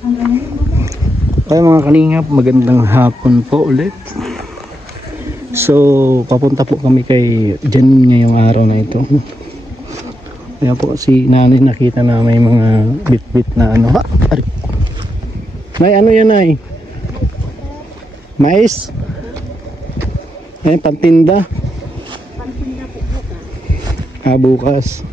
Ay mga kalingap, magandang hapon po ulit. So, papunta po kami kay Janine ngayong araw na ito. Kaya po si nanay nakita na may mga bit-bit na ano. Ha? Nay, ano yan ay? Mais? Ay, pantinda? Pantinda po bukas. Ah, bukas.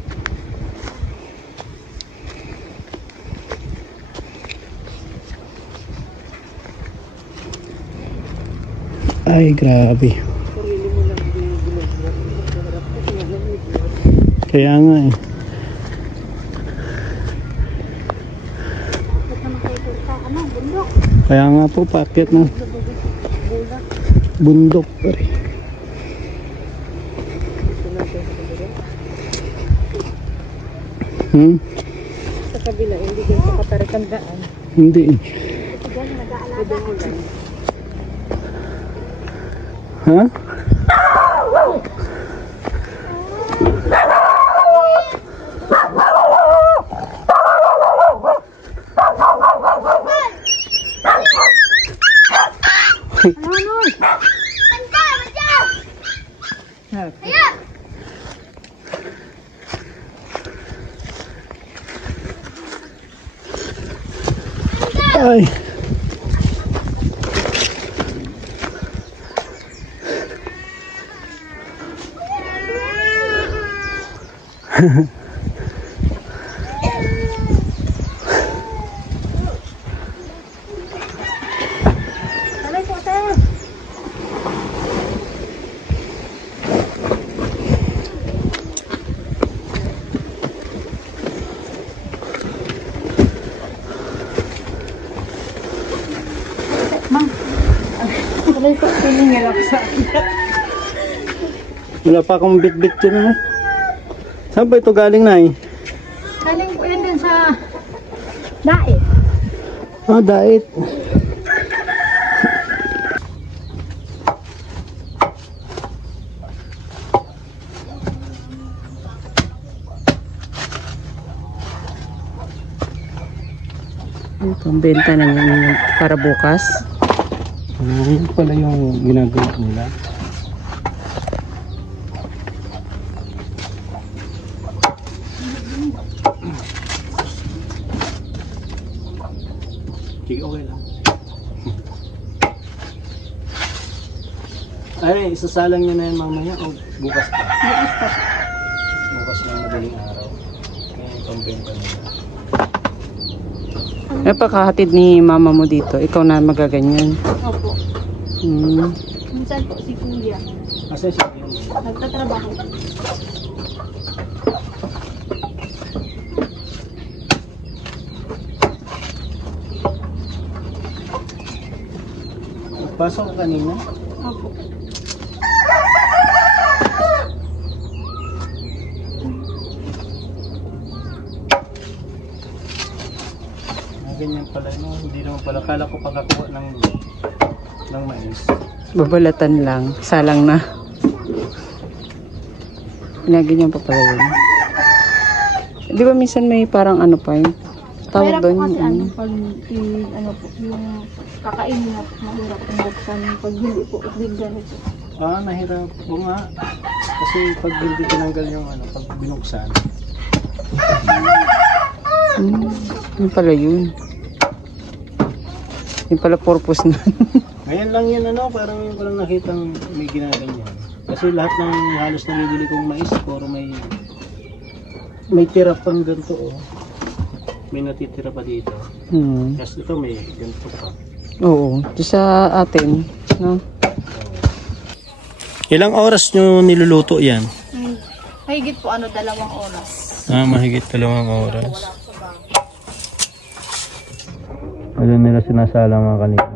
Ay, grabe. Kaya nga eh. Kaya nga po, paket na bundok. Sa kabila, hindi ka kapatandaan. Hindi eh. Ha? Ay. Wala pa akong bit-bit dyan. Saan ba ito galing na eh? Galing po yan din sa dait. Ah, dait. Ito, benta na yan para bukas. Yun pala yung ginagawa nila. Sige, okay lang. Ay, isasalang nyo na yan mamaya o bukas pa? Bukas pa. Bukas na madaling araw. Ngayon, pambenta nila. May pagkahatid ni mama mo dito, ikaw na magaganyan. Opo. Minsan po si Kuya. Kasi siya yun. Nagtatrabaho. Pasok ka kanina? Opo. Ganyan pala, no? Hindi naman pala. Kala ko pagkakuha ng mais. Babalatan lang, salang na. Ginaganyan pa pala yun. Di ba minsan may parang ano pa yun? Tawag Mahirap doon. po kasi ano, pag ano po, yung kakainin na mahirap ang buksan pag hindi po ganito. Ah, nahirap po nga. Kasi pag hindi tinanggal yung ano, pag binuksan. Yun pala yun. Yun pala purpose na. Ngayon lang yan ano, parang yung parang nakitang may ginaganyan. Kasi lahat ng halos nabibili kong mais, puro may tira pang ganito oh. May natitira pa dito. Kasi ito may ganito pa. Oo, ito sa atin, no? Ilang oras nyo niluluto yan? Mahigit po 2 oras. Ah, mahigit 2 oras. Ayun nila sinasala mga kanina.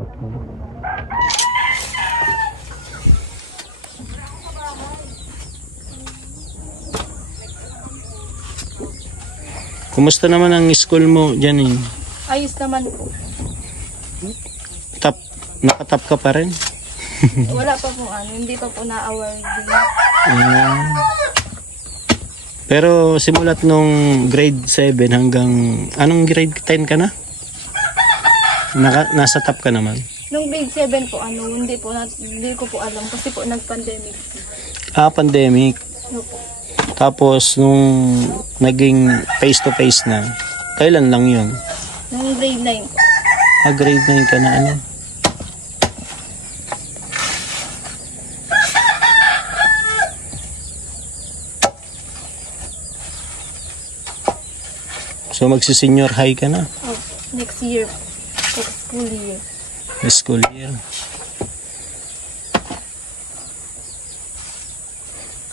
Kumusta naman ang school mo, Janine? Ayos naman po. Nakatap ka pa rin? Wala pa po ano, hindi pa po na-award. Pero simulat nung grade 7 hanggang, anong grade 10 ka na? Nasa top ka naman. Nung grade 7 po, hindi ko po alam kasi po nag-pandemic. Pandemic. Opo. Tapos, nung naging face-to-face na, kailan lang yun? Nung grade 9 po. Grade 9 ka na ano? So, magsi-senior high ka na? Next year. Next school year. This school year.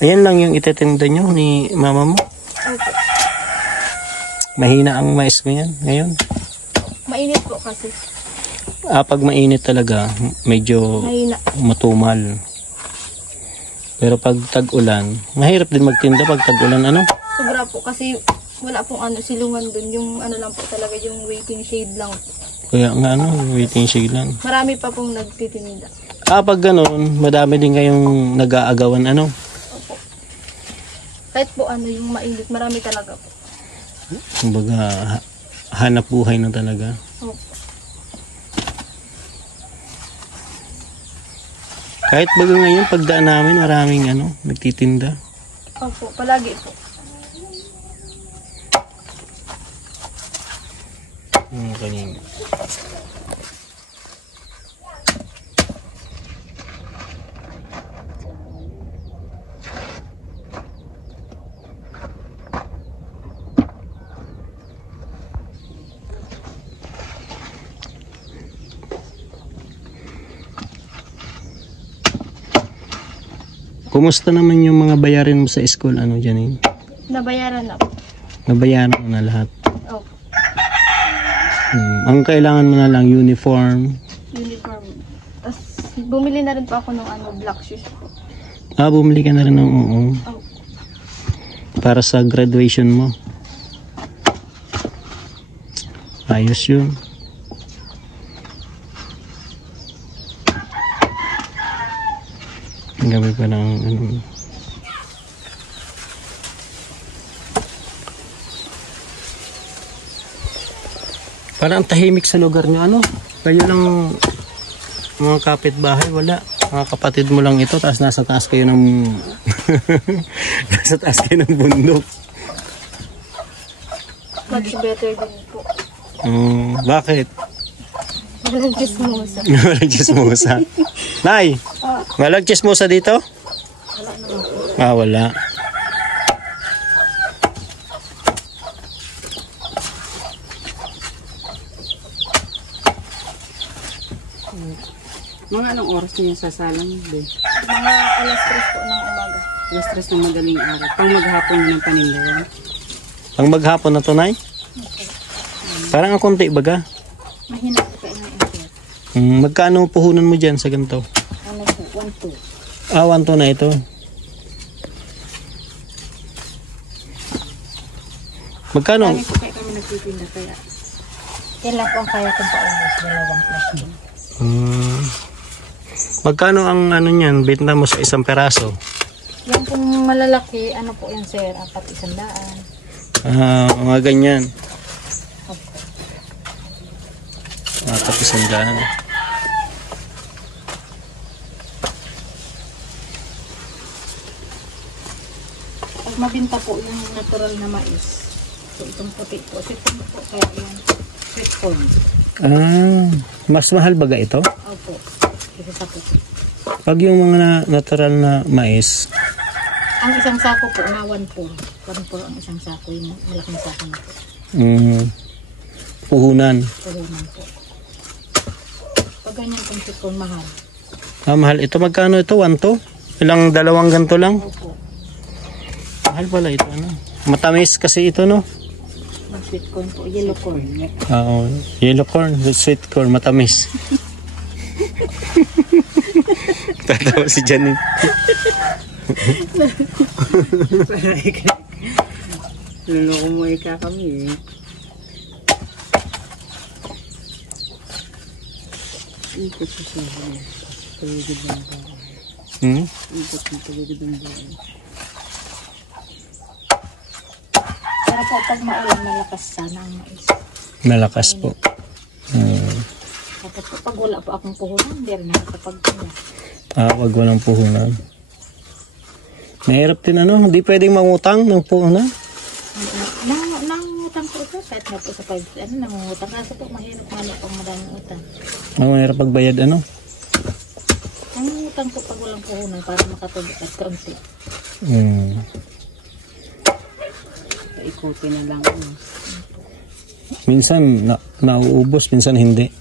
Ayan lang yung itetinda nyo ni mama mo? Opo. Mahina ang mais mo yan ngayon? Mainit po kasi. Pag mainit talaga, medyo Mahina. matumal. Pero pag tag-ulan, mahirap din magtinda pag tag-ulan, ano? Sobra po kasi wala pong silungan dun. Yung lang po talaga, yung waiting shade lang po. Kaya nga waiting shade lang. Marami pa pong nagtitinda. Pag ganun, madami din kayong nag-aagawan, ano? Opo. Kahit po yung mainit, marami talaga po. Kumbaga, hanap buhay na talaga. Opo. Kahit baga ngayon, pagdaan namin, maraming nagtitinda. Opo, palagi po. Kanina. Kumusta naman yung mga bayarin mo sa school, Janine? Nabayaran na po. Nabayaran mo na lahat? Opo. Ang kailangan mo na lang, uniform. Uniform. Tapos, bumili na rin po ako ng black shoes po. Bumili ka na rin ng Opo. para sa graduation mo. Ayos yun. Ang gabi pa ng parang tahimik sa lugar nyo, kayo lang mga kapitbahay, wala. Mga kapatid mo lang ito, tapos nasa taas kayo ng nasa taas kayo ng bundok. Much better din po. Bakit? Walang chismosa. Walang chismosa. Nay, walang chismosa dito? Wala naman po. Wala. Mga anong oras niyo sasalang, be? Mga alas 3 po ng umaga. Alas 3 ng madaling araw. Pang maghapon mo ng paninda yan. Pang maghapon na to, Nay? Parang ang konti baga. Mahina po kayo ng import. Magkano puhunan mo dyan sa ganito? Ano po? 1-2. 1-2 na ito. Magkano? Kami po kayo kami nagtitinda kaya. Kailan po ang kaya kong paubos? 2 plastic. Magkano ang niyan, benta mo sa isang peraso? Yan pong malalaki, po yan sir, 400. Mga ganyan. 400. Pag mabinta po yung natural na mais. So itong puti po. Sweet corn po kaya yan. Sweet corn. Mas mahal baga ito? Opo. Isa sa puti. Pag yung mga natural na mais, Ang isang sako po na 1-4. 1-4 ang isang sako. Yung malaking sako na po. puhunan. Puhunan po. Pag ganyan pong sweet corn mahal. Mahal. Ito magkano ito? 1-2? Ilang dalawang ganito lang? Opo. Mahal pala ito. Matamis kasi ito, no? Ang sweet corn po. Yellow corn. Oo. Yellow corn, sweet corn, matamis. Tatawa si Janine. Luloko mo ika kami eh. Ikot sa siya. Pagigid ng bahay. Ikot ng pagigid ng bahay. Pero po pag maulan, malakas sana ang mais. Malakas po. Tapos pag wala po akong puhunan, hindi rin nakakapagpuna. Wag walang puhunan. Mahirap din ano, hindi pwedeng mangutang ng puhunan. Nangungutang po ito, kahit na po sa nangungutang. Kasi po mahirap nga pang madaming utang. Mahirap pagbayad ano? Nangungutang po pag walang puhunan para makatulog at kaunti. Ikutin na lang. Minsan nauubos, minsan hindi.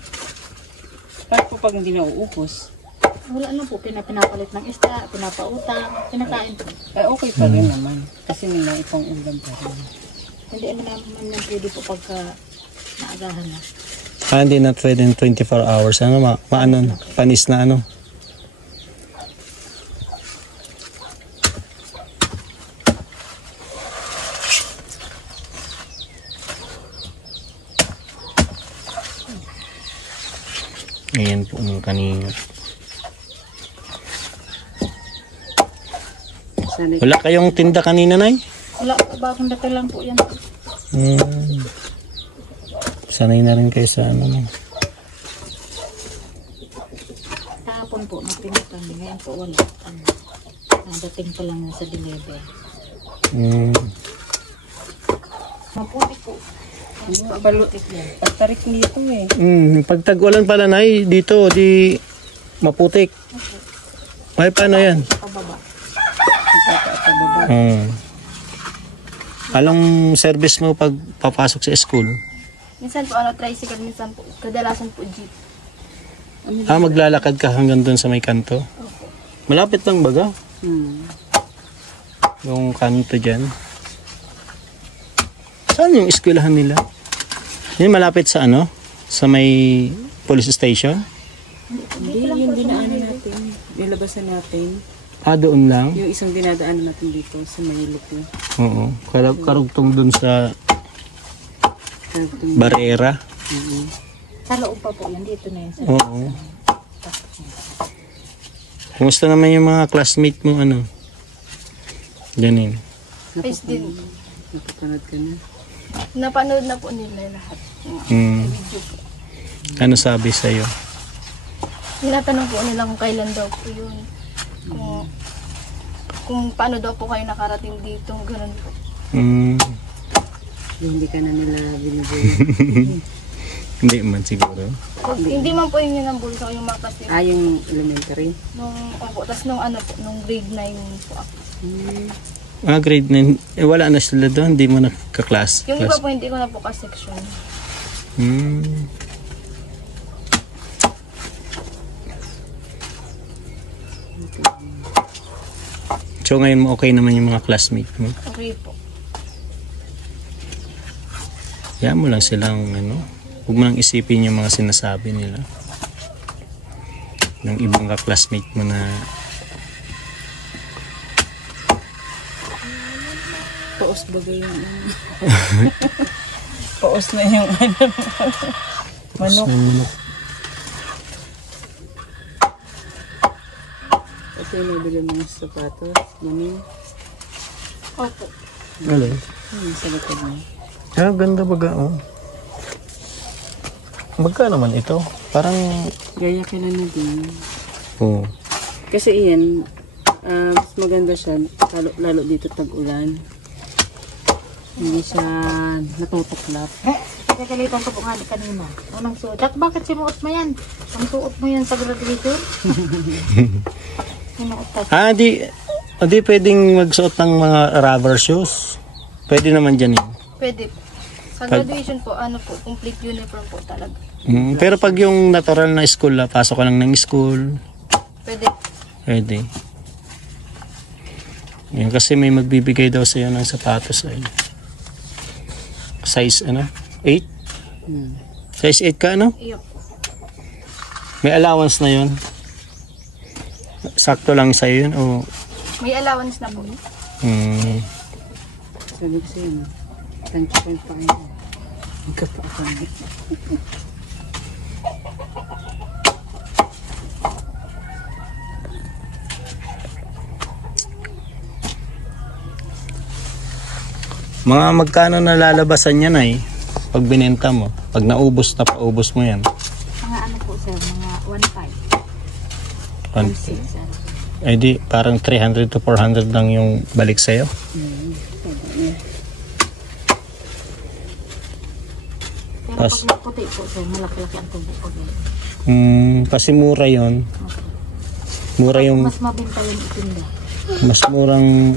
Paano po pag hindi nauubos? Wala na po, pinapalit ng isda, pinapautang, pinakain po. Okay pa rin naman. Kasi may naipang ulam pa rin. Hindi naman yan pwede po pagka naagahan na. Hindi na pwedeng 24 hours. Ano, maano, panis na ano. Ayan po mga kanina. Wala kayong tinda kanina, Nay? Wala po, bagong dato lang po yan. Sanay na rin kayo sa ano. Kahapon po, napinutang. Ngayon po wala. Dating pa lang sa deliver. Maputi po. Balutik yan. Pagtarik dito eh. Pag tag-ulan pala, Nay, dito, di maputik. Ay, paano yan? Sa pababa. Anong service mo pag papasok sa school? Minsan po tricycle, minsan po kadalasan po jeep. Maglalakad ka hanggang doon sa may kanto? Malapit lang baga? Yung kanto dyan. Saan yung eskwelahan nila? Yun malapit sa ano? Sa may police station? Hindi, yung dinaanan natin. Yung labasan natin. Doon lang? Yung isang dinadaanan natin dito sa Mayilok na. Oo. Karugtong doon sa barera. Sa loob pa po yan. Dito na yan. Oo. Kumusta naman yung mga classmate mo ano? Ganin. Face din. Napapanood ka na. Napanood na po nila lahat. Video po. Ano sabi sa'yo? Tinatanong po nila kung kailan daw po yun. Kung paano daw po kayo nakarating dito, ganun po. Hindi ka na nila binibili. Hindi man siguro. Hindi man po yung ginambul sa yung mga kasi. Yung elementary? Tapos nung grade 9 po ako. Grade 9. Wala na sila doon. Hindi mo nakaklas. Yung iba po hindi ko na po ka-section. So ngayon mo okay naman yung mga classmate mo? Okay po. Kaya mo lang silang ano, huwag mo lang isipin yung mga sinasabi nila. Ng ibang ka-classmate mo na Paos bagay yung Paos na yung manok. Kasi nabili mga sapatos. Ganun. Opo. Alin? Sa likod mo. Ganda baga oh. Magka naman ito? Parang Gaya ka na din. oh. Kasi iyan, mas maganda siya, lalo dito tag-ulan. Hindi siya natutuklap. Kagalitan ko po nga kanina. Unang suot. Bakit sinuot mo yan? Ang suot mo yan sa graduation? Sinuot ka. Di pwedeng magsuot ng mga rubber shoes. Pwede naman dyan yun. Pwede po. Sa graduation po, complete uniform po talaga. Pero pag yung natural na school, pasok ka lang ng school. Pwede. Pwede. Yan, kasi may magbibigay daw sa'yo ng sapatos ay. Size 8? Size 8 ka ano? Iyo. May allowance na yun? Sakto lang sa'yo yun o? May allowance na po. Sabi ko sa'yo, tansya ko yung pangin. Ang kapaapan. Mga magkano nalalabasan yan ay? Pag binenta mo, pag naubos na paubos mo yan. Mga ano po sir, mga 1.5. 1. 1.6 sir. Ay di, parang 300 to 400 lang yung balik sa'yo. Pero Pas- pag puti po sir, malaki-laki ang tubo pag Kasi mura yon. Mura yung, mas mabenta yung itinda. mas murang,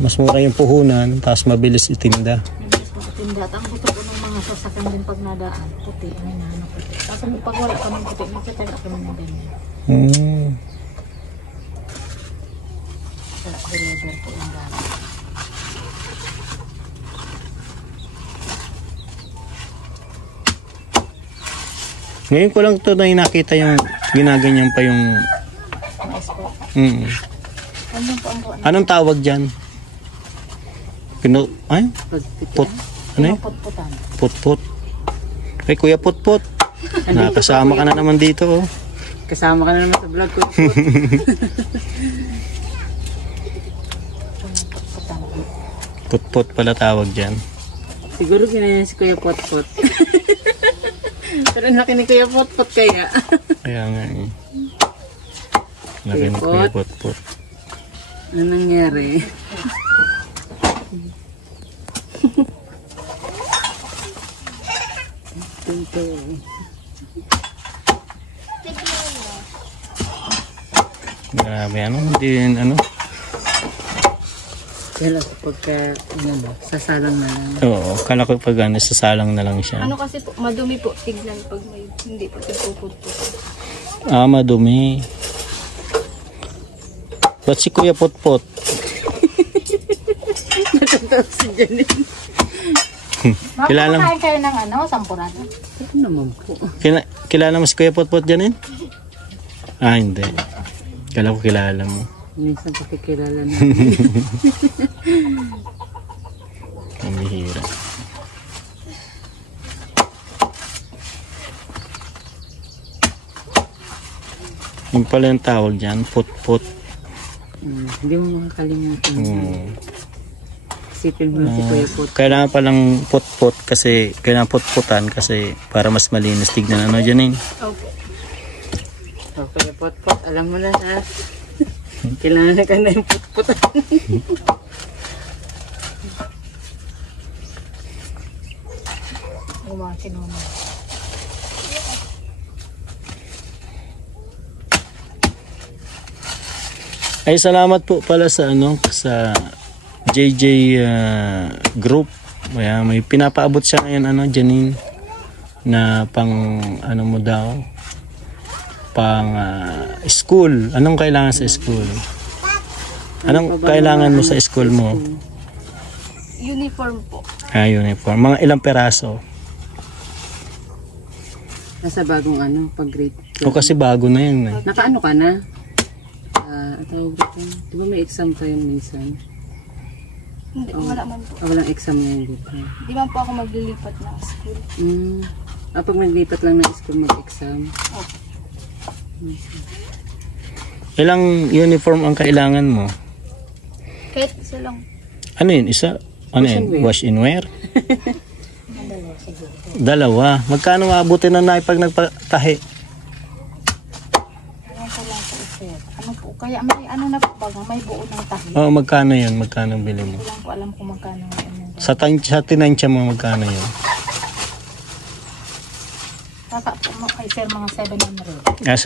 mas mura yung puhunan, tapos mabilis itinda. Mabilis po itinda. At ang gusto ko ng mga sasakyan din pag nadaan, puti. Ano na, puti. Kasi pag wala kami puti, magtataga kami na ganyan. Sa deliver po yung gamit. Ngayon ko lang to na nakita yung ginaganyan pa yung Mais po. Ano po ang buwan? Anong tawag dyan? Ay? Put. Ano yun? Putputan. Put-put. Ay, Kuya Put-put. Nakasama ka na naman dito. Oh. Kasama ka na naman sa vlog ko. Putputan. Put-put pala tawag dyan. Siguro ginanyan si Kuya Potpot. Pero laki ni Kuya Potpot kaya. Kaya nga eh. Laki ni Kuya Put-put. Ano nangyari? Ito. Grabe, hindi yun, Kaya pagka, sasalang na lang. Oo, kala ko pag sasalang na lang siya. Ano kasi po, madumi po tignan pag may hindi po tigpupod po. Madumi. Ba't si Kuya Put-put? Natatawa si Janine. Kilala- Makakain kayo ng sampuran. Ito naman po. Kilala mo si Kuya Put-put dyan eh? Hindi. Kala ko kilala mo. Minsan pakikilala na. Ang bihira. Yung pala yung tawag dyan, put-put. Hindi mo makakalimutan. Isipin mo si Kuya Pot. Kailangan palang put-put kasi, kailangan put-putan kasi para mas malinis tignan. Ano dyan eh? Opo. Oh, Kuya Potpot, alam mo na ha. Kailangan na ka na yung putputan. Gumawa sinunod. Ay, salamat po pala sa sa JJ Group. May pinapaabot siya ngayon Janine na pang mo daw pang school. Anong kailangan sa school? Anong kailangan mo sa school mo? Uniform po. Uniform. Mga ilang peraso? Nasa bagong pag-grade. O kasi bago na yun eh. Nakaano ka na? Tawag dito. Di ba may exam tayo minsan? Hindi, wala man po. Walang exam ngayon dito. Di man po ako maglilipat ng school. Pag naglipat lang ng school mag-exam. Ilang uniform ang kailangan mo? Kahit isa lang. Ano yun? Isa? Ano yun? Wash and wear? Dalawa. Magkano maabutin na pag nagpatahi? Ayan ko lang po sir. Po? Kaya may na po baga, may buo ng tahi. Oo, magkano yun? Magkano bili mo? Hindi lang po alam kung magkano ngayon. Sa tinansya mo, magkano yun? Kay sir, mga 700.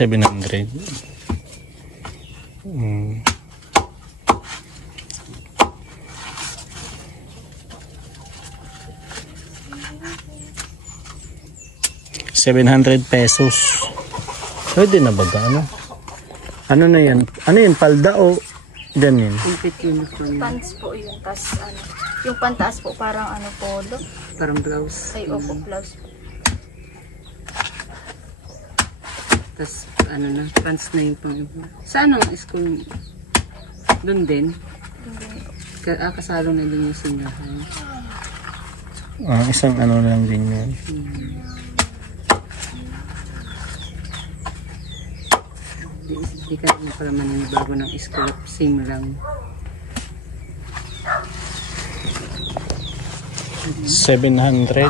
700. ₱700. Pwede na ba gano? Ano na yan? Ano yun? Palda o ganyan? Complete uniform. Pants po yun. Tapos yung pantaas po parang polo. Parang blouse. Ay, opo, blouse po. Tapos pants na yung pang-iba. Saan ang school? Doon din? Kasalo na din yung sinyahan. Isang lang din yun. Hindi ka rin pala maninibago ng school. Same lang. 700.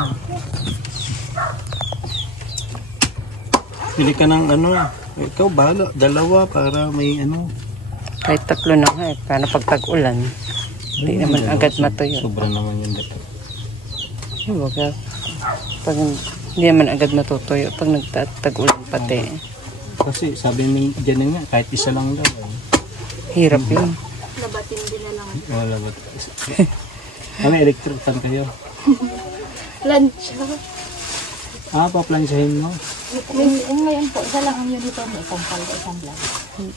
Pili ka ng ano, ikaw bahala, dalawa para may ano. Kahit 3 na nga eh. Paano pag tag-ulan? Hindi naman agad matuyo. Sobra naman yung dito. Baga, pag hindi naman agad matutuyo pag nagtag-ulan pati. Kasi sabi ni Janine nga, kahit isa lang daw. Hirap yun. Labatin din na lang. Wala ba? Ano, electric fan kayo? Lunch. Paplansyahin mo? Yung ngayon po, isa lang ang uniform, isang palda, isang blank.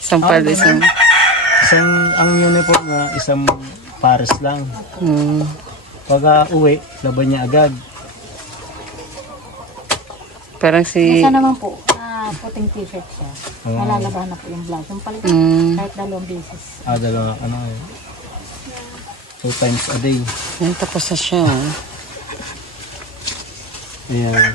Isang palda, isang... Ang uniform na isang pares lang. Pag uwi, laban niya agad. Parang si... Isa naman po, puting t-shirt siya. Malalabahan na po yung blouse. Yung palda, kahit 2 beses. Dalawa, ano eh. 2 times a day. Ayun, tapos na siya. Ayan.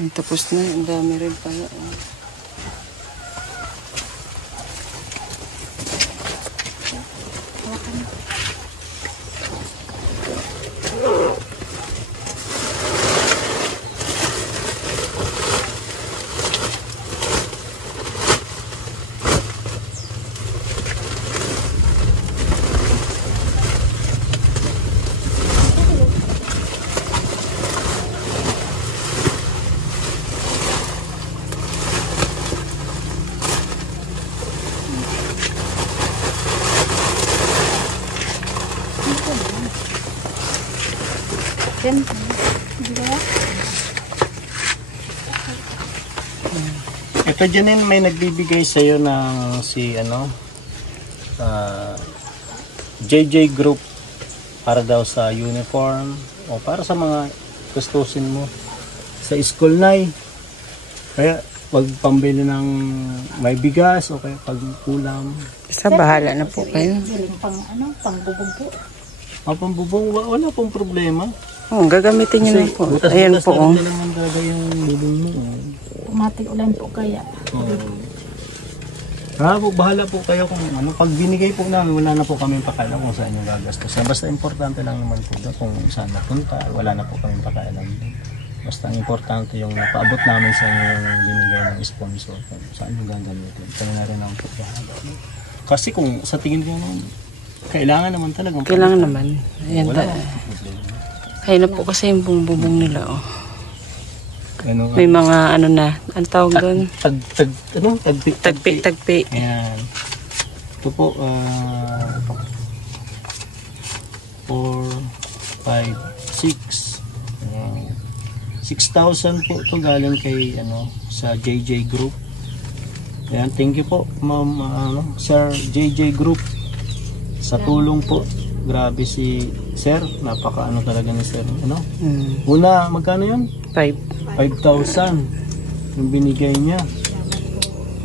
Ayun, tapos na. Ang dami rin pala. Ito Janine, may nagbibigay sa iyo ng si ano JJ Group para daw sa uniform o para sa mga gustusin mo sa school na. Kaya pag pambili ng may bigas o kaya pag kulam. Isa, bahala na po kayo. Biling pangbubog po. Pambubong, wala pong problema. Gagamitin niyo na po. Ayan po. Butas naman talaga yung bubong mo. Umati ulan po kaya. Bahala po kayo kung ano. Pag binigay po namin, wala na po kami pakailan kung saan yung gagastos. Basta importante lang naman po doon kung saan napunta. Wala na po kami pakailan doon. Basta ang importante yung napaabot namin sa inyo yung binigay ng sponsor. Kung saan yung gagamitin. Kaya na rin ang pagbahala. Kasi kung sa tingin ko naman, kailangan naman talaga. Kailangan naman. Ayan wala ta. problema. Kaya na po kasi yung bubong nila. Oh. Ano, May mga ano na. Ang tawag doon? Tagpi. Ayan. Ito po, 4, 5, 6. 6,000 po ito galing kay sa JJ Group. Ayan, thank you po Ma'am Sir JJ Group sa tulong po. Grabe si Sir, napaka talaga ni Sir. Una, magkano yun? 5,000 yung binigay niya.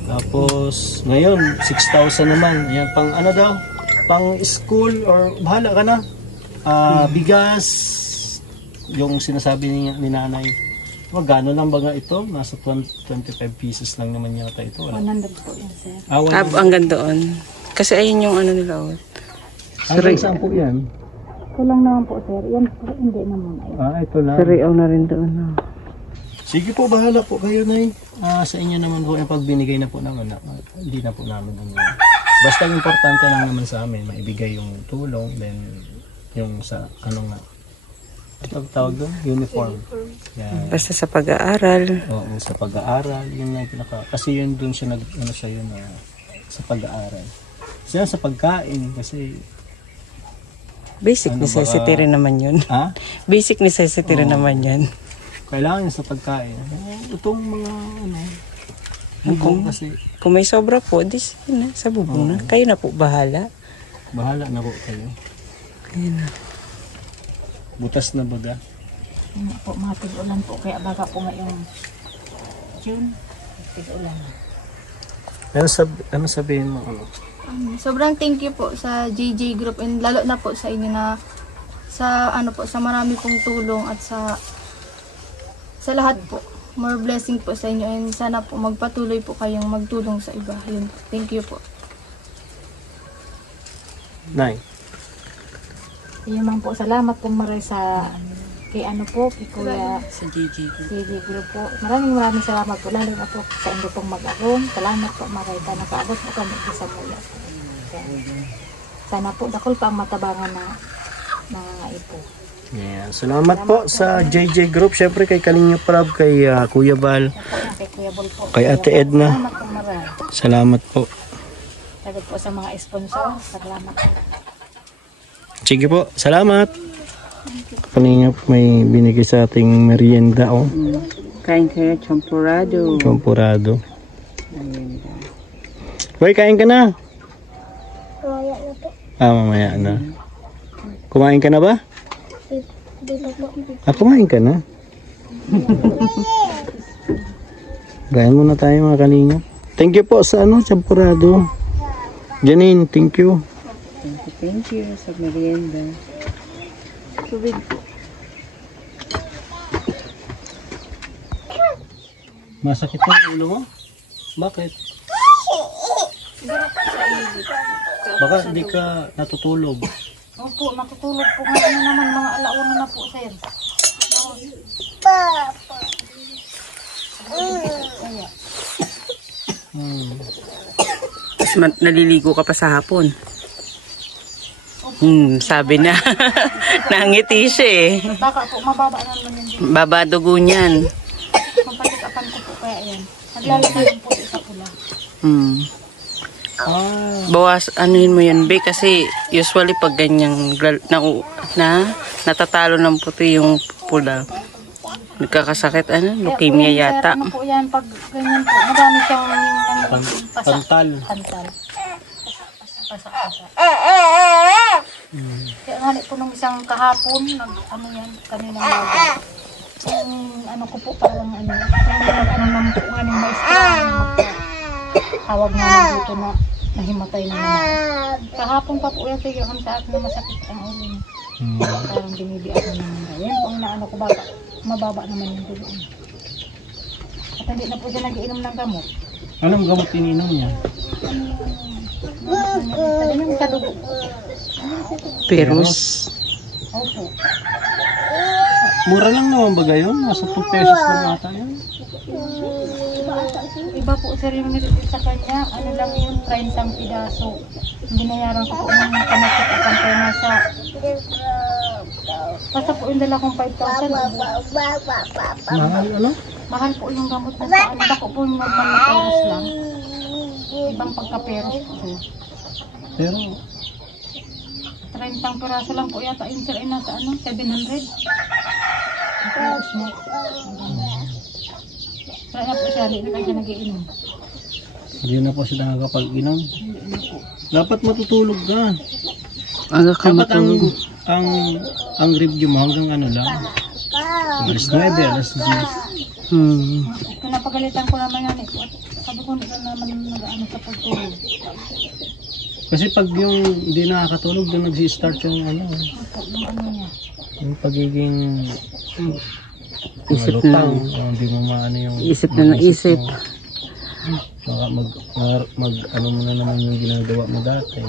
Tapos ngayon 6,000 naman. Ayan, pang daw? Pang school or bahala ka na. Bigas yung sinasabi ni nanay. Magkano lang ba nga ito? Nasa 25 pieces lang naman yata ito. 100 po yan, sir. Hanggang doon. Kasi ayun yung ano nila. Oh. Hanggang saan po yan? Ito lang naman po, sir. Yan po, hindi naman. Ito lang. Sariaw na rin doon. Oh. Sige po, bahala po kayo, Nay. Sa inyo naman po, yung pagbinigay na po naman, hindi na po namin. Basta yung importante lang naman sa amin, maibigay yung tulong, then yung sa, tawag doon? Uniform. Yan. Basta sa pag-aaral. Oo, sa pag-aaral, yun yung kasi yun doon siya sa pag-aaral. Siya sa pagkain, kasi basic necessity rin naman yun. Basic necessity rin naman yun. Kailangan sa pagkain. Itong mga bubong kasi. Kung may sobra po, sa bubong na. Kayo na po bahala. Bahala na po kayo. Kayo na. Butas na baga. Po, mga tig-ulan po. Kaya baka po ngayong June, tig-ulan. Ano sabihin mo? Sobrang thank you po sa JJ Group and lalo na po sa inyo na sa ano po, sa marami pong tulong at sa lahat po. More blessing po sa inyo and sana po magpatuloy po kayong magtulong sa iba. Yun. Thank you po. Nay. Yun man po, salamat po maray sa kay ano po, kay Kuya Sa JJ ko. JJ Group po. Maraming salamat po, lalo na po sa inyo pong mag-aron. Salamat po maray ka, nakaabot po kami sa mula. Sana po, dakol pa ang matabangan na ipo. Yeah. Salamat po sa JJ Group. Siyempre kay Kalinga Prab, kay Kuya Bal, Kay Kuya Bol po. kay Ate Edna. Salamat po maray. Salamat po. Salamat po sa mga sponsor. Salamat po. Sige po, salamat. Kalinga may binigay sa ating merienda. Oh. Kain kayo, champurado. Champurado. Hoy, kain ka na. Mamaya na. Kumain ka na ba? Kumain ka na. Gayan muna tayo mga kalinga. Thank you po sa champurado. Janine, thank you. Thank you sa merienda. Tubig po. Masakit na ang ulo mo? Bakit? Baka hindi ka natutulog. Opo, natutulog po nga naman mga alauna na po, sir. Tapos naliligo ka pa sa hapon. Sabi na. Nangiti siya eh. Baka po, mababa na naman yun. Babadugo niyan. Mapatikapan ko po kaya yan. Naglalagay po sa pula. Bawas, anuhin mo yan, be, kasi usually pag ganyang natatalo ng puti yung pula, nagkakasakit, leukemia yata. Ano po yan, pag ganyan po, madami siyang Pantal. pantal. Kaya nga po nung isang kahapon, kanina mga ano ko po, parang ano naman po nga ng mais tawag nga ng dito na nahimatay na naman. Kahapon pa po yung tigil sa akin na masakit ang ulo niya. Parang binibiyak na naman. Yan po ang naano ko, baka mababa naman yung dulo. At hindi na po siya nag-iinom ng gamot. Anong gamot ininom niya? Sabi niya sa dugo. Peros. Opo. Mura lang naman ba gayon? Nasa 2 pesos lang ata yun. Iba po sir yung nilipit sa kanya, ano lang yun, 30 pidaso. Binayaran ko po ng kamakit at ang pena sa... Basta po yung dala kong 5,000. Mahal ano? Mahal po yung gamot na sa ano. Bako po yung normal na peros lang. Ibang pagka-peros po sir. Pero 30 piraso lang po yata yung sir ay nasa 700. Ang peros mo. Kaya po siya, hindi na siya nag-iinom. hindi na po siya nakakapag-inom. Dapat matutulog ka. Aga ka Dapat matulog. ang review mo hanggang ano lang. Alas 9, alas 10. Kung napagalitan ko naman yan, sabi ko hindi ka naman nag-ano sa pagtulog. Kasi pag yung hindi nakakatulog, doon nag-start yung Yung ano niya. yung pagiging Isip lutang. na. Hindi mo maano yung Isip na ng isip. mo. Baka ano mo na naman yung ginagawa mo dati.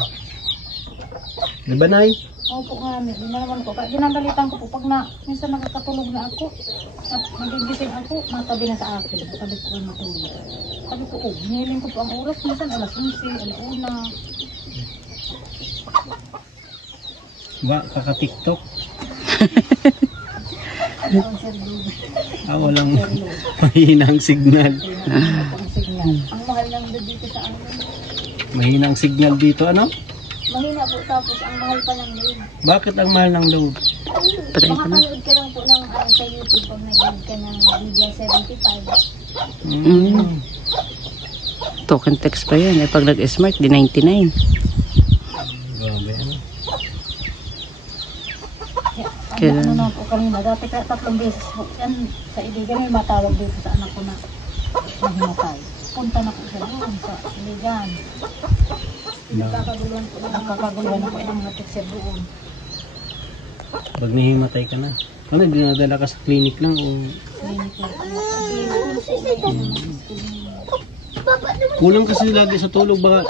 Di ba, Nay? Opo nga, hindi na naman po. Kaya ginagalitan ko po pag minsan nakakatulog na ako at nagigising ako, matabi na sa akin. Sabi ko matulog. Sabi ko, hiniling ko po ang oras. Minsan alas 11, alauna. Ba, kaka-TikTok? Ang serludo. Walang mahinang signal. Ang signal. Ang mahal lang dito sa amin. Mahinang signal dito, ano? Mahina po tapos ang mahal pa ng load. Bakit ang mahal ng load? Patay ka na. Makapanood ka lang po ng sa YouTube pag nag-add ka ng video 75. Token text pa yan. Pag nag-smart, di 99. Grabe, ano? Ano na po kanina. Dati kaya 3 beses po. Yan sa Iligan may matawag dito sa anak ko na nahimatay. Punta na po siya doon sa Iligan. Nakakaguluhan na po yung mga teacher doon. Pag nahimatay ka na. Ano, dinadala ka sa clinic lang o... Kulang kasi lagi sa tulog baka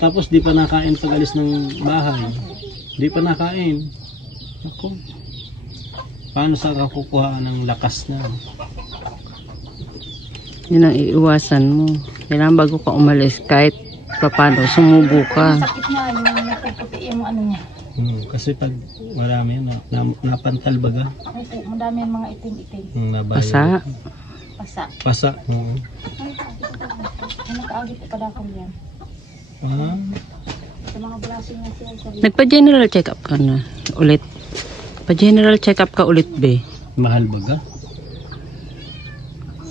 tapos di pa nakain pag alis ng bahay. Di pa nakain. Ako. Paano sa kakukuha ng lakas na? Yun ang iiwasan mo. Kailangan bago ka umalis, kahit paano, sumubo ka. Sakit niya, yung napuputi yung ano niya. Kasi pag marami napantal baga. Opo, madami yung mga itim-itim. Pasa. Pasa. Pasa. Ay, nakaagit pa dakol yan. Ah. Sa mga braso niya siya. Nagpa-general check-up ka na ulit. Pa-general check-up ka ulit, be. Mahal baga?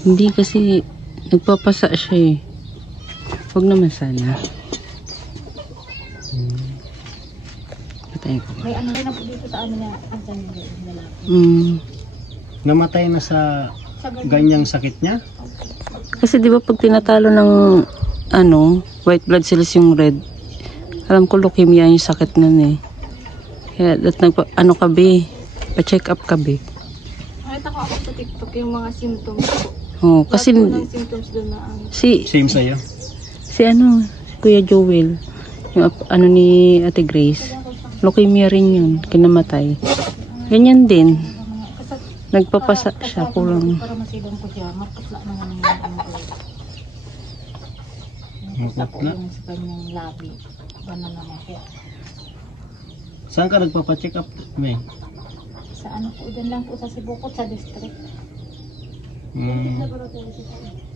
Hindi kasi nagpapasa siya eh. Huwag naman sana. Patayin ko. May ano rin na po dito sa amin na ansan yung lalaki. Namatay na sa ganyang sakit niya? Kasi di ba pag tinatalo ng white blood cells yung red, alam ko leukemia yung sakit nun eh. Kaya ka be, pa-check up ka be. Nakita ko ako sa TikTok yung mga symptoms po. Oh, kasi Lahat po ng symptoms doon na Same sa'yo? si Kuya Joel, yung ni Ate Grace, leukemia rin yun, kinamatay. Ganyan din. Nagpapasa siya, kulang. Para masilong ko siya, maputla naman yung ano ko. Maputla? Yung sa kanyang labi. Gano'n naman siya. Saan ka nagpapacheck up, May? Sa ano po, dyan lang po sa Sibukot, sa district.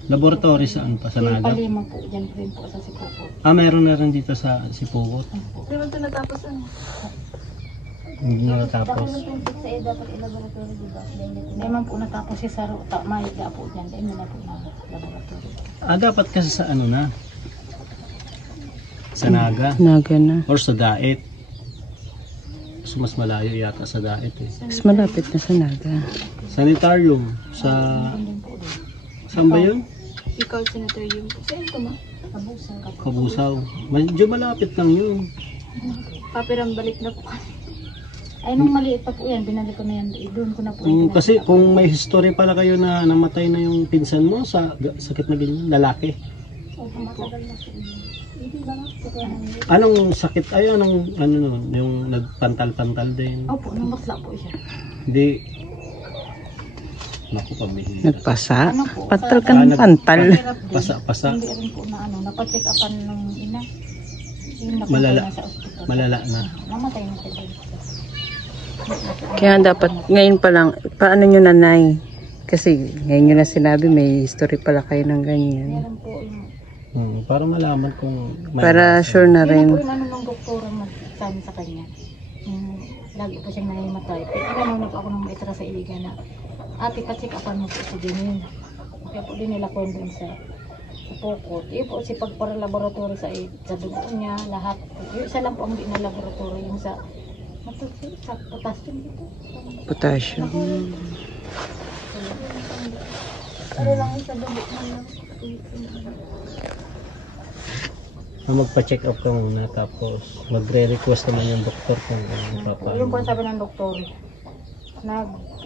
Laboratory saan pa? Sa Naga? Palima po, dyan rin po sa Sibukot. Meron na rin dito sa Sipukot. Hindi mo ito natapos Hindi na natapos. Hindi man po natapos si Saro, mahiga po dyan. Dahil na po na laboratory. Dapat kasi sa na? Sa Naga? Naga na. Or sa Daet? So, mas malayo yata sa Daet eh. Mas malapit na sa Naga. Sanitarium sa... Saan ba yun? Ikaw, sanatorium po. Saan ito ma? Kabusaw. Medyo malapit lang yun. Papiram balik na po kami. Ay, nung maliit pa po yan, binalik ko na yan. Doon ko na po. Kasi kung may history pala kayo na namatay na yung pinsan mo sa sakit na ganyan, lalaki. Anong sakit? Anong yung nagpantal-pantal din? Opo, nung bakla po siya. Hindi. Naku, pamihira. Nagpasa? Ano po? Pantal ka ng pantal. Pasa. Hindi rin po na napacheck upan ng ina. Yung napunta Malala. na sa ospital. Malala na. Namatay na siya din. Kaya dapat, ngayon pa lang, paano nyo nanay? Kasi ngayon nyo na sinabi, may history pala kayo ng ganyan. Meron po yung... Para malaman kung... Para sure na Yun po rin. yung ng doktora magsabi sa kanya. Lagi po siyang nahimatay. Pero na po ako ng maitra sa Iligan na ate, pa-check upan mo po sa dinin. Kaya po din nila ko doon sa Pukot. Yun po si pagpara laboratory sa dugo niya, lahat. Yung isa lang po ang di na laboratory. Yung sa potassium dito. Potassium. Ano lang sa dugo mo lang. Magpa-check up ka muna tapos magre-request naman yung doktor kung ano Yung po sabi ng doktor,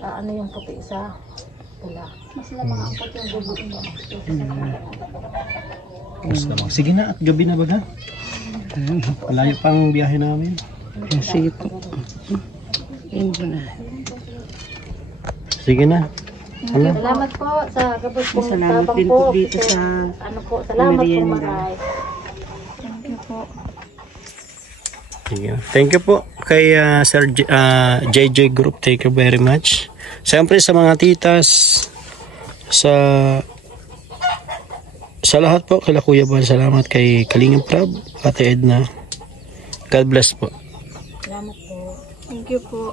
ano yung puti sa pula. Mas lamang ang puti yung dugo mo. Sige na, at gabi na baga. Malayo pang biyahe namin. Sige po. Yun po na. Sige na. Salamat po sa gabos pong Salamat tabang din po. po dito sa Ano po, salamat po merienda. maray. Sige. Thank you po kay Sir JJ Group. Thank you very much. Siyempre sa mga titas, sa lahat po, kay Kuya Bal, salamat kay Kalingap Prab, Ate Edna. God bless po. Salamat po. Thank you po.